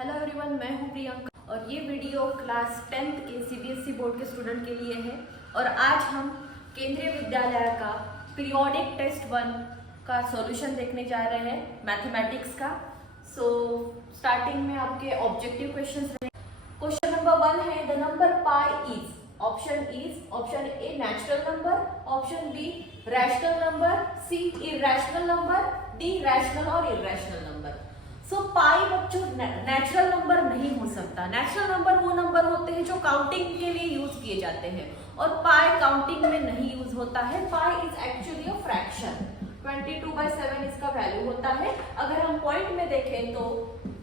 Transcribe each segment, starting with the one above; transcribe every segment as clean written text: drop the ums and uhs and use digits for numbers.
Hello everyone, मैं हूं प्रियंका और ये वीडियो क्लास 10th के सीबीएसई बोर्ड के स्टूडेंट के लिए है। और आज हम केंद्रीय विद्यालय का पीरियोडिक टेस्ट 1 का सॉल्यूशन देखने जा रहे हैं मैथमेटिक्स का। स्टार्टिंग में आपके ऑब्जेक्टिव क्वेश्चंस रहेंगे। क्वेश्चन नंबर 1 है the number pi is. Option A natural number, option B rational number, C irrational number, D rational और इरेशनल नंबर। पाई बच्चों नेचुरल नंबर नहीं हो सकता। नेचुरल नंबर वो नंबर होते हैं जो काउंटिंग के लिए यूज किए जाते हैं और पाई काउंटिंग में नहीं यूज होता है। Pi is actually a fraction. 22/7 इसका वैल्यू होता है। अगर हम पॉइंट में देखें तो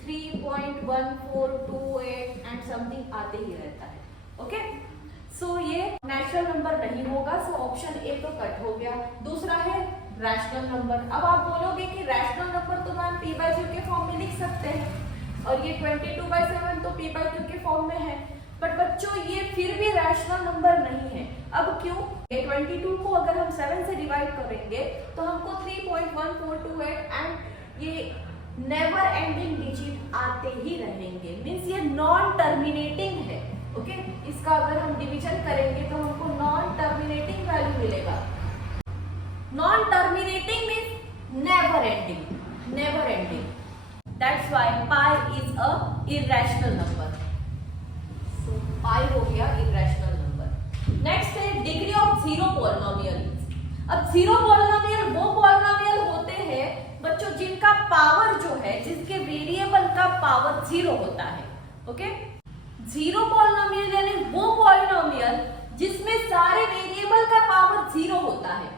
3.1428 एंड समथिंग आते ही रहता है। ओके, ये नेचुरल नंबर नहीं होगा। ऑप्शन ए तो कट हो गया। दूसरा है रैशनल नंबर। अब आप बोलोगे कि रैशनल नंबर तो मैम p/q के फॉर्म में लिख सकते हैं और ये 22/7 तो p/q के फॉर्म में है, बट बच्चों ये फिर भी रैशनल नंबर नहीं है। अब क्यों? 22 को अगर हम 7 से डिवाइड करेंगे तो हमको 3.1428 एंड ये नेवर एंडिंग डिजिट आते ही रहेंगे। मींस ये नॉन टर्मिनेटिंग है। ओके, इसका अगर हम डिवीजन करेंगे तो हमको नॉन टर्मिनेटिंग वैल्यू मिलेगा। Non terminating means never ending. That's why pi is a irrational number. Pi हो गया इरेशनल नंबर। नेक्स्ट है डिग्री ऑफ जीरो पॉलिनोमियल। अब जीरो पॉलिनोमियल वो पॉलिनोमियल होते हैं बच्चों जिनका पावर जो है, जिसके वेरिएबल का पावर 0 होता है। ओके, जीरो पॉलिनोमियल यानी वो पॉलिनोमियल जिसमें सारे वेरिएबल का पावर 0 होता है।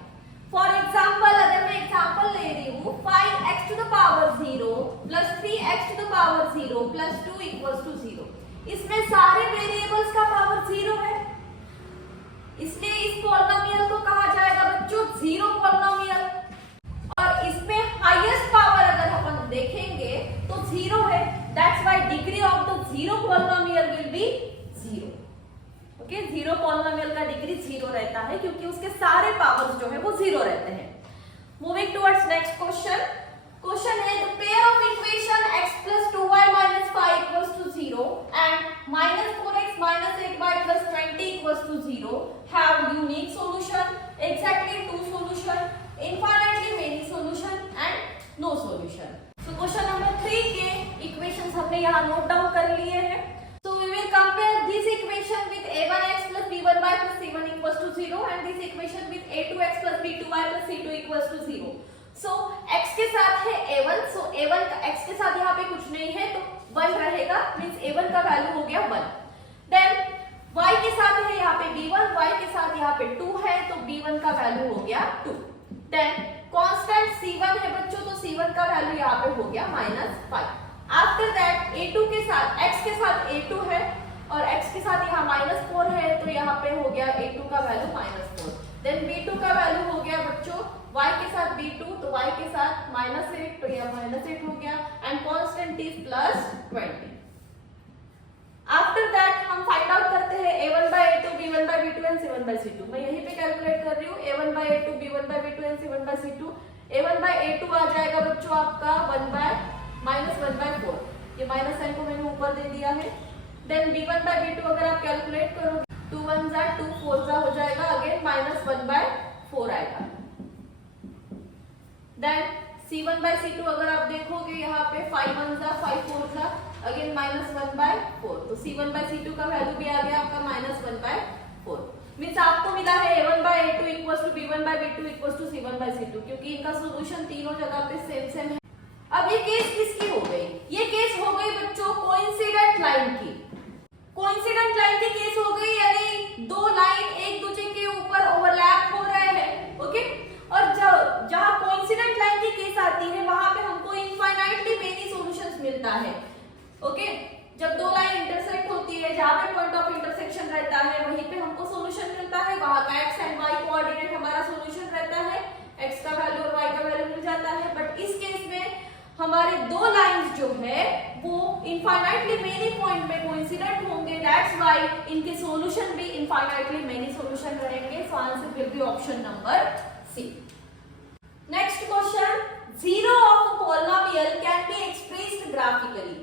फॉर एग्जाम्पल, अगर मैं एग्जाम्पल ले रही हूँ 5x to the power 0 plus 3x to the power 0 plus 2 equals to 0, इसमें सारे वेरिएबल्स का पावर 0 है, इसलिए इस पॉलिनोमियल को कहा जाएगा बच्चों जीरो पॉलिनोमियल। और इसमें हाईएस्ट पावर अगर अपन देखेंगे तो 0 है। That's why degree of the zero polynomial will be 0। Okay, zero polynomial का डिग्री 0 रहता है क्योंकि उसके सारे पावर्स जो है वो 0 रहते हैं। Moving towards next question. Question है the pair of equation x plus 2y minus 5 equals to 0 and minus 4x minus 8y plus 20 equals to 0 have unique solution, exactly two solution, infinitely many solution and no solution. So question number 3 के equations हमने यहाँ note down कर लिए हैं। So we will compare this equation with a1x plus b1y plus c1 equals to 0 and this equation with a2x plus b2y plus c2 equals to 0. So x के साथ है a1, so a1 का x के साथ यहाँ पे कुछ नहीं है तो 1 रहेगा, मींस a1 का वैल्यू हो गया 1। देन y के साथ है यहाँ पे b1, y के साथ यहाँ पे 2 है तो b1 का वैल्यू हो गया 2। देन कांस्टेंट c1 है बच्चों, तो c1 का वैल्यू यहाँ पे हो गया -5। आफ्टर दैट a2 के साथ x के साथ a2 है और x के साथ यहाँ -4 है तो यहाँ पे हो गया a2 का वैल्यू -4। देन b2 का वैल्यू हो गया बच्चों y के साथ b2 तो y के साथ -8 तो यहाँ -8 हो गया and constant is +20। After that हम फाइंड आउट करते हैं a1/a2 b1/b2 एंड c1/c2। मैं यहीं पे कैलकुलेट कर रही हूँ a1/a2 b1/b2 and c1/c2। a1/a2 आ जाएगा बच्चों आपका 1/4। ये माइनस साइन को मैंने ऊपर दे दिया है। देन b1/b2 अगर आप कैलकुलेट करोगे 2 1 जा 2 4 जा हो जाएगा, अगेन -1/4 आएगा। देन c1/c2 अगर आप देखोगे यहाँ पे 5 1 जा 5 4 जा, अगेन -1/4, तो c1/c2 का वैल्यू भी आ गया आपका -1/4। मींस आपको मिला है a1/a2 equals to b1/b2 equals to c1/c2 क्योंकि इनका सॉल्यूशन तीनों जगह पे सेम है। अब ये केस किसकी हो गई? ये केस हो गई बच्चों कोइंसिडेंट लाइन की। कोइंसिडेंट लाइन की केस हो गई, यानी दो लाइन एक दूसरे के ऊपर ओवरलैप हो रहे हैं। ओके, और जहां कोइंसिडेंट लाइन की केस आती है वहां पे हमको इनफाइनाइटली मेनी सॉल्यूशंस मिलता है। ओके, जब दो लाइन इंटरसेक्ट होती है, जहां पे पॉइंट ऑफ इंटरसेक्शन रहता है वहीं पे हमको सॉल्यूशन मिलता है। वहां का x एंड y कोऑर्डिनेट हमारा सॉल्यूशन रहता है, x का वैल्यू और y का वैल्यू मिल जाता है। बट इस केस में हमारे दो लाइंस जो है वो इनफाइनाइटली मेनी पॉइंट में कोइंसिडेंट होंगे। दैट्स व्हाई इनके सॉल्यूशन भी इनफाइनाइटली मेनी सॉल्यूशन रहेंगे। So answer will be option number C. Next question, zero of a polynomial can be expressed graphically.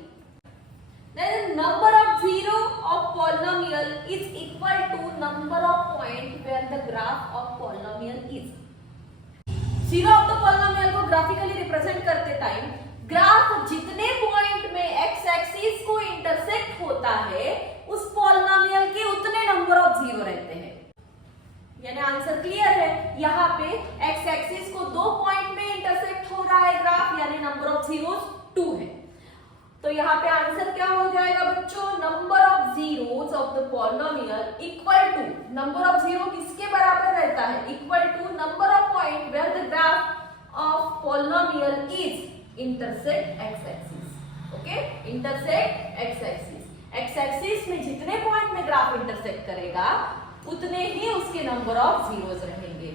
is equal to number of point where the graph of polynomial is. Zero of the polynomial को graphically represent करते time graph जितने point में x axis को intersect होता है उस polynomial के उतने नंबर ऑफ जीरो रहते हैं। यानी आंसर क्लियर है। यहाँ पे एक्स एक्सिस को दो पॉइंट में इंटरसेक्ट हो रहा है ग्राफ, यानी नंबर ऑफ जीरोस 2 है। तो यहाँ पे आंसर क्या हो जाएगा बच्चों, number of zeros of the polynomial equal to, number of zero किसके बराबर रहता है, equal to number of point where the graph of polynomial is intersect X axis. Okay, intersect X axis. X axis में जितने point में graph intersect करेगा उतने ही उसके नंबर ऑफ जीरोस रहेंगे।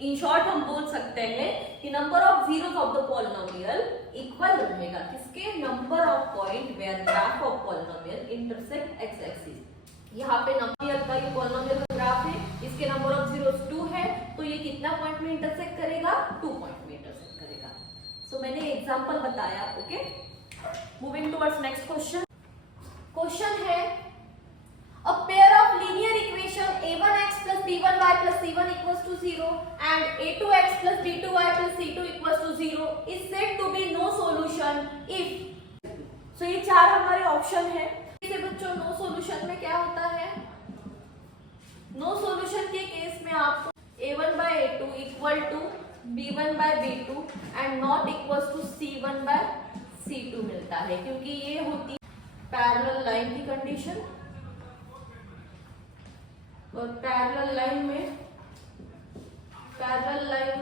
इन शॉर्ट हम बोल सकते हैं कि number of zeros of the polynomial equal रहेगा किसके, number of point where graph of polynomial intersect X axis. यहाँ पे नंबर का ये पॉलिनोमियल का ग्राफ है, इसके नंबर ऑफ जीरोस 2 है, तो ये कितना पॉइंट में इंटरसेक्ट करेगा, 2 पॉइंट में इंटरसेक्ट करेगा। सो मैंने एग्जांपल बताया। Okay, moving towards next question. Question है a pair of linear equation a1x plus b1y plus c1 equals to 0 and a2x plus b2y plus c2 equals to 0 is said to be no solution if। so ये चार हमारे option है। इसे बच्चों no solution में क्या होता है, नो सॉल्यूशन के केस में आपको a1 by a2 equal to b1 by b2 and not equals to c1 by c2 मिलता है, क्योंकि ये होती पैरेलल लाइन की कंडीशन। और पैरेलल लाइन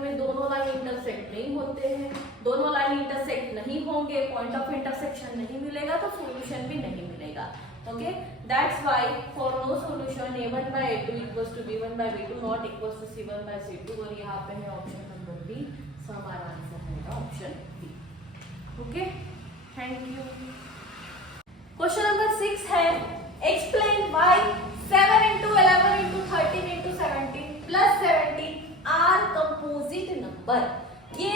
में दोनों लाइन इंटरसेक्ट नहीं होते हैं, दोनों लाइन इंटरसेक्ट नहीं होंगे, पॉइंट ऑफ इंटरसेक्शन नहीं मिलेगा तो सॉल्यूशन भी नहीं मिलेगा। Okay, that's why for no solution a1 by a2 equals to b1 by b2 not equals to c1 by c2। और यहाँ पे है ऑप्शन नंबर बी, सो हमारा आंसर है option B. Okay, thank you. Question number 6 है explain why 7 into 11 into 13 into 17 plus 17 are composite number। ये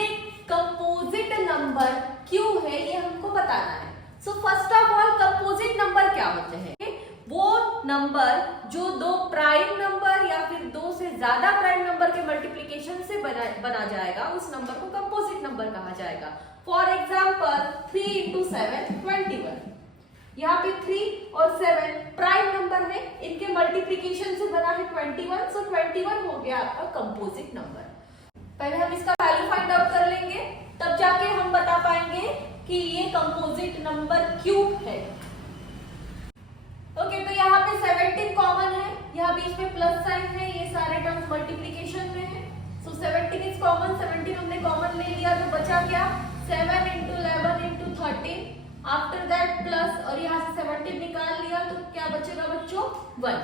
composite number क्यों है ये हमको बताना है। So first of all composite number क्या होते हैं, वो नंबर जो दो प्राइम नंबर या फिर दो से ज्यादा प्राइम नंबर के मल्टीप्लिकेशन से बना जाएगा, उस नंबर को कंपोजिट नंबर कहा जाएगा। फॉर एग्जाम्पल 3 into 7 21, यहाँ पे 3 और 7 प्राइम नंबर है, इनके मल्टीप्लिकेशन से बना है 21, सो 21 हो गया आपका कंपोजिट नंबर। पहले हम इसका वैल्यू फाइंड आउट कर लेंगे, तब जाके हम बता पाएंगे कि ये कंपोजिट नंबर क्यों है। ओके, तो यहाँ पे 17 कॉमन है, यहाँ बीच में प्लस साइन है, ये सारे टर्म्स मल्टीप्लिकेशन में है, सो 17 इज कॉमन। 17 हमने कॉमन ले लिया तो बचा क्या, 7 into 11 into 13, after that plus, और यहाँ से 17 निकाल लिया तो क्या बचेगा बच्चों 1।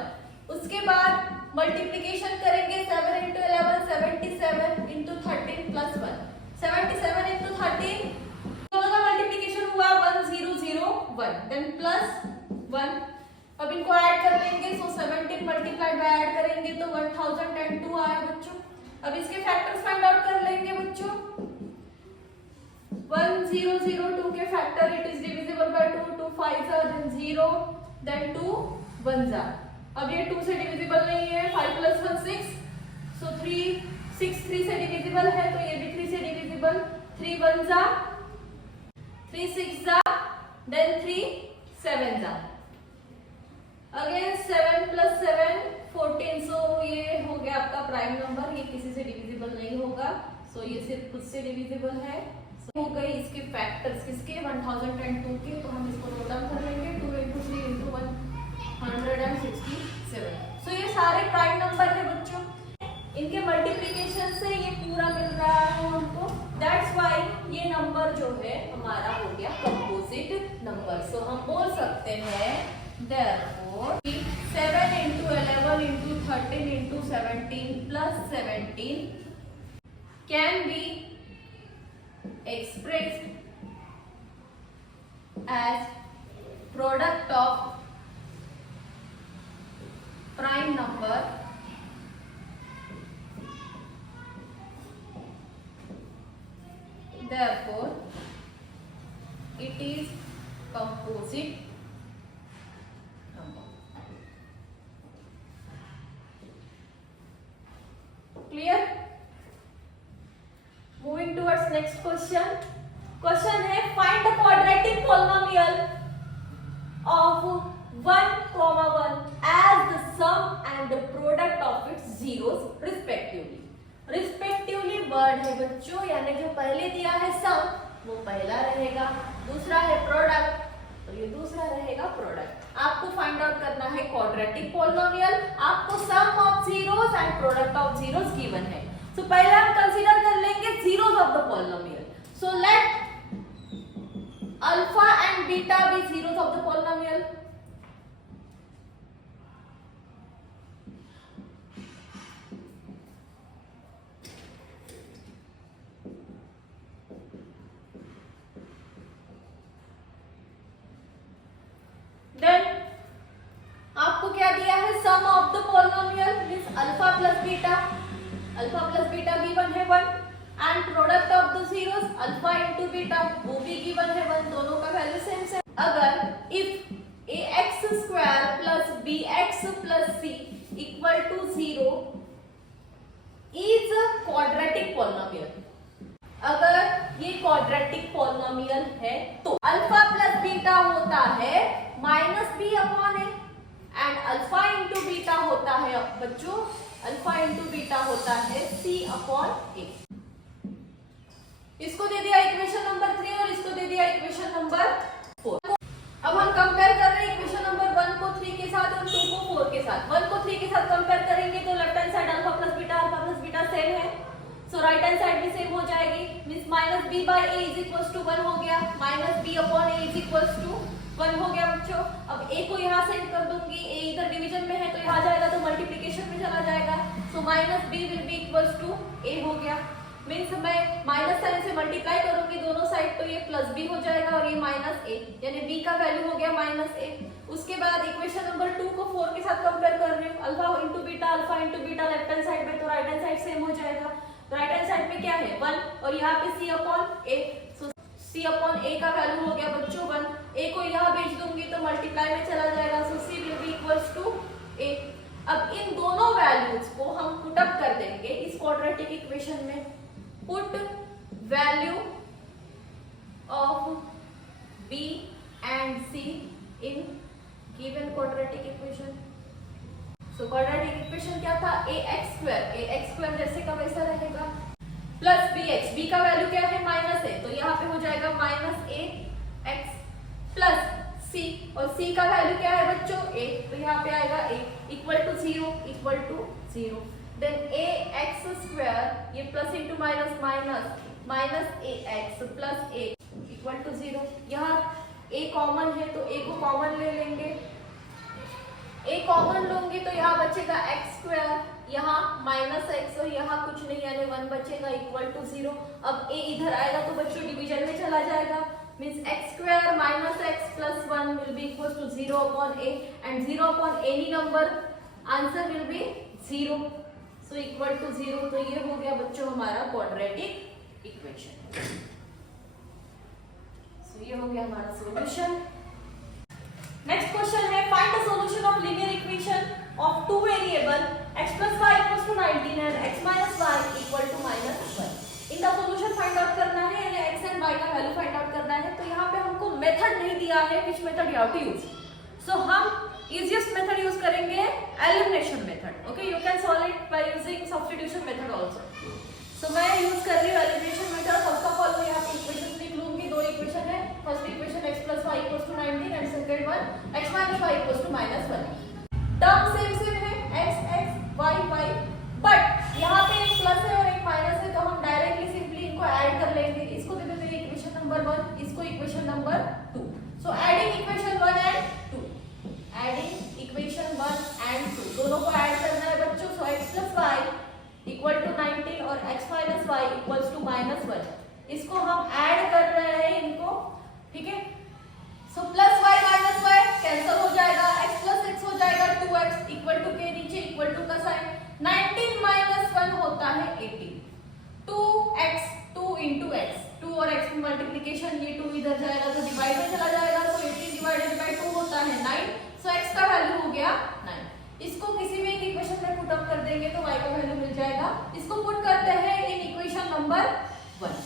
उसके बाद मल्टीप्लिकेशन करेंगे 7 into 11 77 into 13 plus 1, 77 into 13 दोनों का मल्टीप्लिकेशन हुआ 1001, देन प्लस 1। अब इनको ऐड कर लेंगे, सो 17 मल्टीप्लाइड बाय ऐड करेंगे तो 1002 आया बच्चों। अब इसके फैक्टर्स फाइंड आउट कर लेंगे बच्चों। 1002 के factor it is divisible by 2, 2 5 then 0 then 2 1 जा। अब ये 2 से डिविजिबल नहीं है, 5 plus 1 6, सो 3 6 3 से डिविजिबल है तो ये भी 3 से डिविजिबल, 3 1 जा, 3 6 जा, then 3 7 जा, अगेन 7 plus 7 14, सो ये हो गया आपका प्राइम नंबर, ये किसी से डिविजिबल नहीं होगा, सो ये सिर्फ खुद से डिविजिबल है। हो गए इसके फैक्टर्स किसके 1002 के, तो हम इसको नोट डाउन कर लेंगे 2 into 3 into 167। सो ये सारे प्राइम नंबर है बच्चों, इनके मल्टीप्लिकेशन से ये पूरा मिल रहा है हमको, दैट्स व्हाई ये नंबर जो है हमारा हो गया कंपोजिट नंबर। सो हम बोल सकते हैं therefore 7 into 11 into 13 into 17 plus 17 can be expressed as product of prime number therefore it is composite number। Next question. Question है find the quadratic polynomial of 1, 1 as the sum and the product of its zeros respectively। Respectively word है बच्चों, यानी जो पहले दिया है सम वो पहला रहेगा, दूसरा है प्रोडक्ट तो ये दूसरा रहेगा प्रोडक्ट। आपको फाइंड आउट करना है क्वाड्रेटिक पॉलिनोमियल, आपको sum of zeros and product of zeros given है। सो पहले हम कंसीडर कर लेंगे zeros of the polynomial. So let alpha and beta be zeros of the polynomial. Then आपको क्या दिया है, sum of the polynomial means alpha plus beta given है 1 and product of the zeros alpha into beta वो भी given है 1, दोनों का वैल्यू सेम है। अगर if ax square plus bx plus c equal to 0 is quadratic polynomial, अगर ये क्वाड्रेटिक पॉलिनोमियल है तो अल्फा प्लस बीटा होता है minus B upon A and alpha into beta होता है बच्चों, अल्फा इंटू बीटा होता है सी अपॉन ए। इसको दे दिया इक्वेशन नंबर 3 और इसको दे दिया इक्वेशन नंबर 4। अब हम कंपेयर कर रहे हैं इक्वेशन नंबर 1 को 3 के साथ और 2 को 4 के साथ। 1 को 3 के साथ कंपेयर करेंगे तो left hand side alpha plus beta same है, सो राइट हैंड साइड भी सेम हो जाएगी, means minus B by A is equals to 1 हो गया, minus B upon A is equals to 1 हो गया बच्चों। अब ए को यहाँ सेंड कर दूंगी, ए इधर डिवीजन में है तो यहाँ जाएगा तो मल्टीप्लिकेशन में चला जाएगा, so minus B will be equals to A हो गया। मींस मैं माइनस साइन से मल्टीप्लाई करूंगी दोनों साइड तो ये प्लस बी हो जाएगा और ये माइनस ए, यानी बी का वैल्यू हो गया माइनस ए। उसके बाद इक्वेशन नंबर 2 को 4 के साथ कंपेयर कर रही हूँ, alpha into beta left hand side में तो राइट हैंड साइड सेम हो जाएगा, तो राइट हैंड साइड में क्या है 1 और यहाँ पे सी अपॉन ए, सो सी अपॉन ए का वैल्यू हो गया बच्चों 1, ए को यहाँ भेज दूंगी तो मल्टीप्लाई में चला जाएगा, सो सी विल बी इक्वल्स टू ए। अब इन दोनों वैल्यूज को हम पुट अप कर देंगे इस क्वाड्रेटिक इक्वेशन में। Put value of B and C in given quadratic equation. So quadratic equation क्या था, ax स्क्वायर जैसे का वैसा रहेगा प्लस bx, b का वैल्यू क्या है माइनस है तो यहाँ पे हो जाएगा minus A X plus c और c का वैल्यू क्या है बच्चों a, तो यहाँ पे आएगा a equal to 0 then ax square ये plus into minus minus ax plus a equal to 0। यहाँ a कॉमन है तो a को कॉमन ले लेंगे, a कॉमन लूंगी तो यहाँ बचेगा x स्क्वायर, यहाँ माइनस एक्स और यहाँ कुछ नहीं यानी 1 बचेगा इक्वल टू 0। अब a इधर आएगा तो बच्चों डिवीजन में चला जाएगा, means x square minus X plus 1 will be equal to 0 upon a and 0 upon any number answer will be 0, so equal to 0। तो ये हो गया बच्चों हमारा क्वाड्रेटिक इक्वेशन। सो ये हो गया हमारा सॉल्यूशन। नेक्स्ट क्वेश्चन है find the solution of linear equation of two variable x plus y equals to 19 and x minus y equal to -1। इनका सॉल्यूशन फाइंड आउट करना है या x एंड y का वैल्यू फाइंड आउट करना है, तो यहाँ पे हमको मेथड नहीं दिया है which method you have to use, so हम इजीएस्ट मेथड यूज करेंगे elimination method. Okay, you can solve it by using substitution method also. So मैं यूज कर रही हूँ elimination method. First of all मैं यहाँ पे इक्वेशन लिख लूंगी, दो इक्वेशन है, first equation x plus y equals to 19 and second one x minus y equals to -1। Term same है x y y, बट यहाँ पे एक प्लस है और एक माइनस है तो हम डायरेक्टली सिंपली इनको ऐड कर लेंगे। इसको दे देते हैं इक्वेशन नंबर 1, इसको equation number 2। So adding equation 1 and 2, adding equation 1 and 2 दोनों को ऐड करना है बच्चों। So x plus y equal to 19 और x minus y equals to -1, इसको हम ऐड कर रहे हैं इनको, ठीक है। So plus y minus y cancel हो जाएगा, x प्लस x हो जाएगा 2x इक्वल टू के नीचे इक्वल टू का साइन, 19 माइनस 1 होता है 18, 2x 2 इंटू x, 2 और x में मल्टीप्लीकेशन, ये 2 इधर जाएगा तो डिवाइड में चला जाएगा, तो 18 डिवाइडेड बाय 2 होता है 9। सो x का वैल्यू हो गया 9। इसको किसी भी एक इक्वेशन में पुट अप कर देंगे तो y का वैल्यू मिल जाएगा। इसको पुट करते हैं इन इक्वेशन नंबर 1।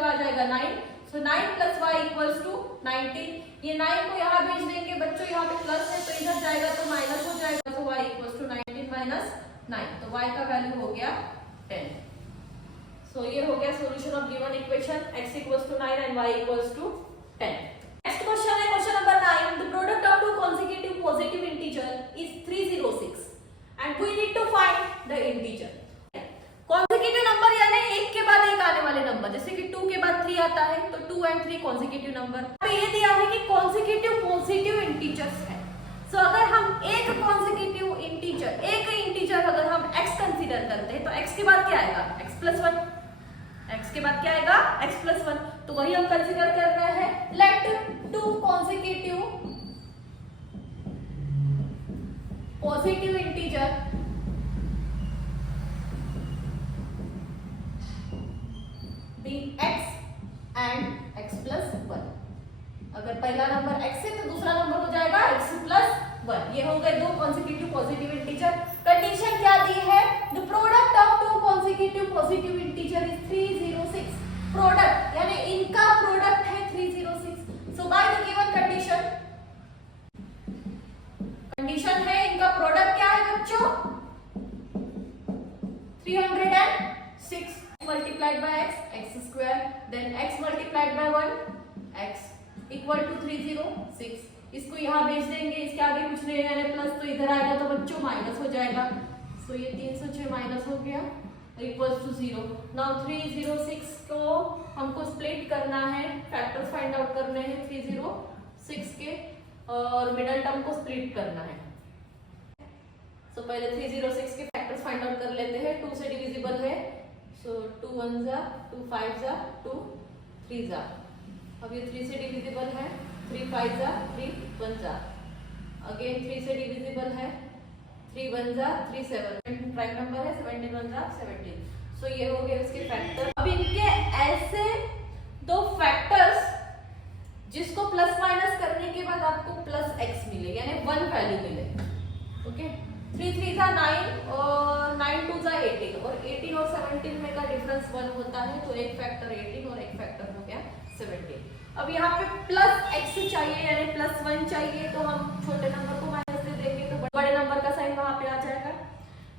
जगह आ जाएगा 9, सो 9 प्लस वाई इक्वल्स टू 19। ये 9 को यहाँ भेज देंगे बच्चों, यहाँ पे प्लस है तो इधर जाएगा तो माइनस हो जाएगा, तो वाई इक्वल्स टू 19 माइनस 9, तो वाई का वैल्यू हो गया 10। सो ये हो गया solution of given equation, x equals to 9 and y equals to 10। Next question है question number 9, the product of two consecutive positive integer is 306 and we need to find the integer। consecutive number यानी एक के बाद एक आने वाले number, जैसे कि 2 के बाद 3 आता है तो 2 and 3 consecutive नंबर। पे ये दिया है कि consecutive positive integers है, सो अगर हम एक consecutive integer, एक इंटीजर अगर हम x कंसीडर करते हैं तो x के बाद क्या आएगा, x प्लस 1, x के बाद क्या आएगा, x प्लस 1, तो वही हम कंसीडर कर रहे हैं। Let two consecutive positive integer be x and x plus 1। अगर पहला नंबर x है तो दूसरा नंबर हो जाएगा x plus 1। ये हो गए दो consecutive positive integer। कंडीशन क्या दी है, the product of two consecutive positive integer is 306। Product यानी इनका प्रोडक्ट है 306। So by the given condition, condition है इनका प्रोडक्ट क्या है बच्चों, 306 multiplied by x square, then x multiplied by 1 x equal to 306। इसको यहाँ भेज देंगे, इसके आगे कुछ नहीं यानी प्लस, तो इधर आएगा तो बच्चों माइनस हो जाएगा। सो ये 306 माइनस हो गया इक्वल्स टू 0। नाउ 306 को हमको स्प्लिट करना है, फैक्टर्स फाइंड आउट करने हैं 306 के, और मिडल टर्म को स्प्लिट करना है। सो पहले 306 के फैक्टर्स फाइंड आउट कर लेते हैं। 2 से डिविजिबल है, सो 2 1 जा 2 5 जा 2 3 जा। अब ये 3 से डिविजिबल है, 3 5 जा 3 1 जा, अगेन 3 से डिविजिबल है, 3 1 जा 3 7, प्राइम नंबर है, 17 1 जा 17। सो ये हो गए इसके फैक्टर। अब इनके ऐसे दो फैक्टर्स जिसको प्लस माइनस करने के बाद आपको प्लस x मिले, यानी 1 वैल्यू मिले। ओके, 3 3 जा 9 और 9 2 जा 18, और 18 और 17 में का डिफरेंस 1 होता है, तो एक फैक्टर 18 और एक फैक्टर हो गया 17। अब यहाँ पे प्लस x चाहिए यानी प्लस 1 चाहिए, तो हम छोटे नंबर को माइनस दे देंगे तो बड़े नंबर का साइन वहां पे आ जाएगा।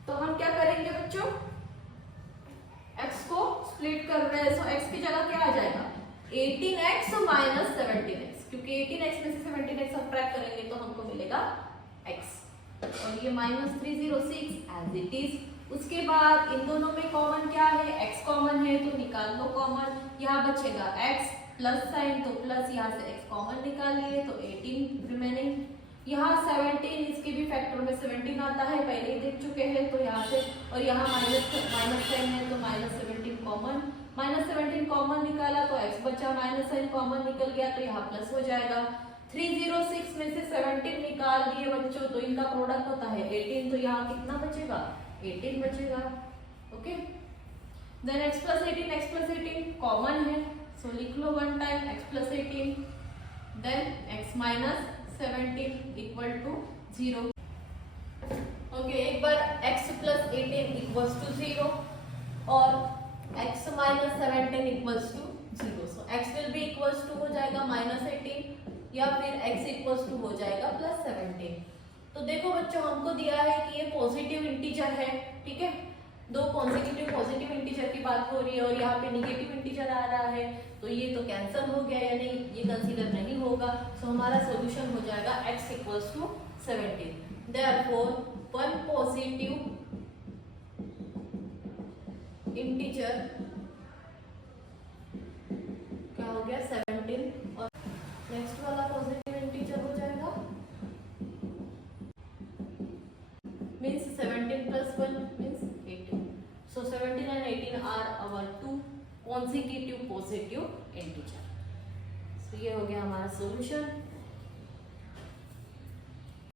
तो हम क्या करेंगे बच्चों, x को स्प्लिट कर रहे हैं, सो x की जगह क्या आ जाएगा 18x माइनस 17x, क्योंकि 18x में से 17x सब्ट्रैक्ट करेंगे तो हमको मिलेगा x, और ये माइनस 306 एज इट इज। उसके बाद इन दोनों में कॉमन क्या है, x कॉमन है तो निकाल लो कॉमन, यहाँ बचेगा x प्लस साइन, तो प्लस यहाँ से x कॉमन निकाल लिए तो 18 रिमेनिंग। यहाँ 17 इसके भी फैक्टर में 17 आता है, पहले ही देख चुके हैं, तो यहाँ से, और यहाँ माइनस साइन है तो माइनस 17 कॉमन, माइनस 17 कॉमन निकाला तो x बचा, माइनस साइन कॉमन निकल गया तो यहाँ प्लस हो जाएगा। 306 में से 17 निकाल दिए बच्चों, तो इनका प्रोडक्ट होता है 18, तो यहाँ कितना बचेगा 18 बचेगा। Okay, then x plus 18 common है, सो लिख लो 1 time x plus 18, then x minus 17 equal to 0। Okay, एक बार x प्लस 18 इक्वल्स टू 0 और x minus 17 equals to 0, so x will be equals to हो जाएगा माइनस 18 या फिर x इक्वल्स टू हो जाएगा प्लस 17। तो देखो बच्चों, हमको दिया है कि ये पॉजिटिव इंटीजर है, ठीक है, दो कॉन्सेक्यूटिव पॉजिटिव इंटीजर की बात हो रही है और यहाँ पे निगेटिव इंटीजर आ रहा है, तो ये तो कैंसिल हो गया, यानी ये कंसीडर नहीं होगा। सो हमारा सॉल्यूशन हो जाएगा x equals to 17। Therefore one positive integer क्या हो गया 17, और नेक्स्ट वाला पॉजिटिव इंटीजर हो जाएगा means 17 plus 1 means 18। So 17 and 18 are our two consecutive positive integer। So ये हो गया हमारा सॉल्यूशन।